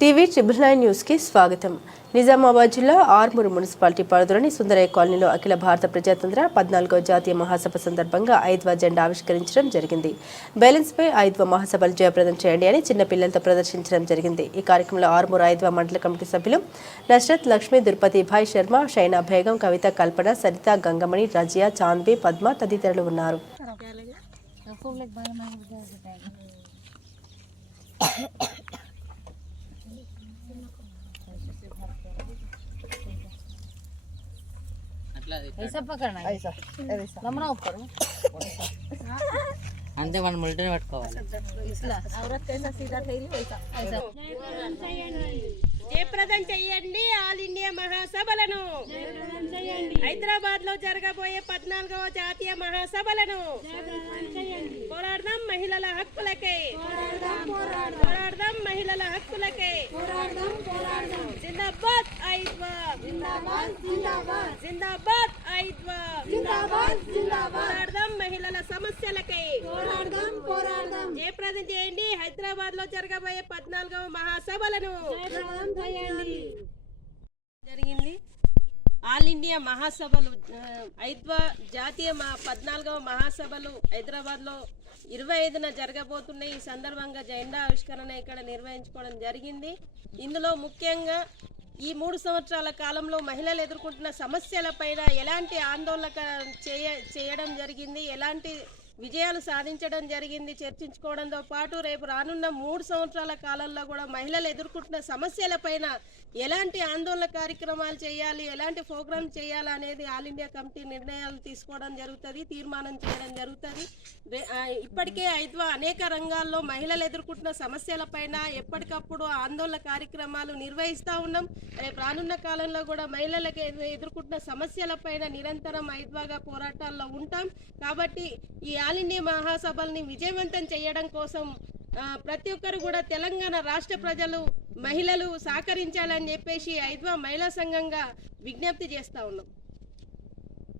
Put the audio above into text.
TV TNN న్యూస్కి స్వాగతం. నిజామాబాద్ జిల్లా ఆర్మూరు మున్సిపాలిటీ పరిధిలోని సుందరయ్య కాలనీలో అఖిల భారత ప్రజాతంత్ర 14వ జాతీయ మహాసభ సందర్భంగా 5వ జెండా ఆవిష్కరించడం జరిగింది. బ్యాలెన్స్పై 5వ మహాసభలు జయప్రదం చేయండి అని చిన్న పిల్లలతో ప్రదర్శించడం జరిగింది. ఈ కార్యక్రమంలో ఆర్మూరు 5వ మండల కమిటీ సభ్యులు నష్రత్, లక్ష్మి, దుర్పతి భాయ్ శర్మ, షైనా బేగం, కవిత, కల్పన, సరిత, గంగమణి, రజియా, చాంద్వి, పద్మ తదితరులు ఉన్నారు. అంతే మనం ముల్టనే పట్టుకోవాలి. జయప్రదం చెయ్యండి ఆల్ ఇండియా మహాసభలను. హైదరాబాద్ లో జరగబోయే 14వ జాతీయ మహాసభలను పోరాడదాం మహిళల హక్కులకై, పోరాడదాం మహిళల హక్కులకై. జిందాబాద్ ఐద్వా, జిందాబాద్ ఐద్వా, పోరాడదాం మహిళల సమస్యలకై. జయప్రదం చేయండి హైదరాబాద్ లో జరగబోయే 14వ మహాసభలను. జరిగింది ఆల్ ఇండియా మహాసభలు, ఐద్వా జాతీయ 14వ మహాసభలు హైదరాబాద్లో 25న జరగబోతున్నాయి. ఈ సందర్భంగా జెండా ఆవిష్కరణ ఇక్కడ నిర్వహించుకోవడం జరిగింది. ఇందులో ముఖ్యంగా ఈ 3 సంవత్సరాల కాలంలో మహిళలు ఎదుర్కొంటున్న సమస్యలపైన ఎలాంటి ఆందోళన చేయడం జరిగింది, ఎలాంటి విజయాలు సాధించడం జరిగింది చర్చించుకోవడంతో పాటు రేపు రానున్న 3 సంవత్సరాల కాలంలో కూడా మహిళలు ఎదుర్కొంటున్న సమస్యలపైన ఎలాంటి ఆందోళన కార్యక్రమాలు చేయాలి, ఎలాంటి ప్రోగ్రామ్ చేయాలి అనేది ఆల్ ఇండియా కమిటీ నిర్ణయాలు తీసుకోవడం జరుగుతుంది, తీర్మానం చేయడం జరుగుతుంది. ఇప్పటికే ఐద్వా అనేక రంగాల్లో మహిళలు ఎదుర్కొంటున్న సమస్యలపైన ఎప్పటికప్పుడు ఆందోళన కార్యక్రమాలు నిర్వహిస్తూ ఉన్నాం. రేపు రానున్న కాలంలో కూడా మహిళలకు ఎదుర్కొంటున్న సమస్యలపైన నిరంతరం ఐద్వాగా పోరాటాల్లో ఉంటాం. కాబట్టి ఈ ఆల్ ఇండియా మహాసభల్ని విజయవంతం చేయడం కోసం ప్రతి ఒక్కరు కూడా తెలంగాణ రాష్ట్ర ప్రజలు, మహిళలు సహకరించాలని చెప్పేసి ఐద్వా మహిళా సంఘంగా విజ్ఞప్తి చేస్తూ ఉన్నాం.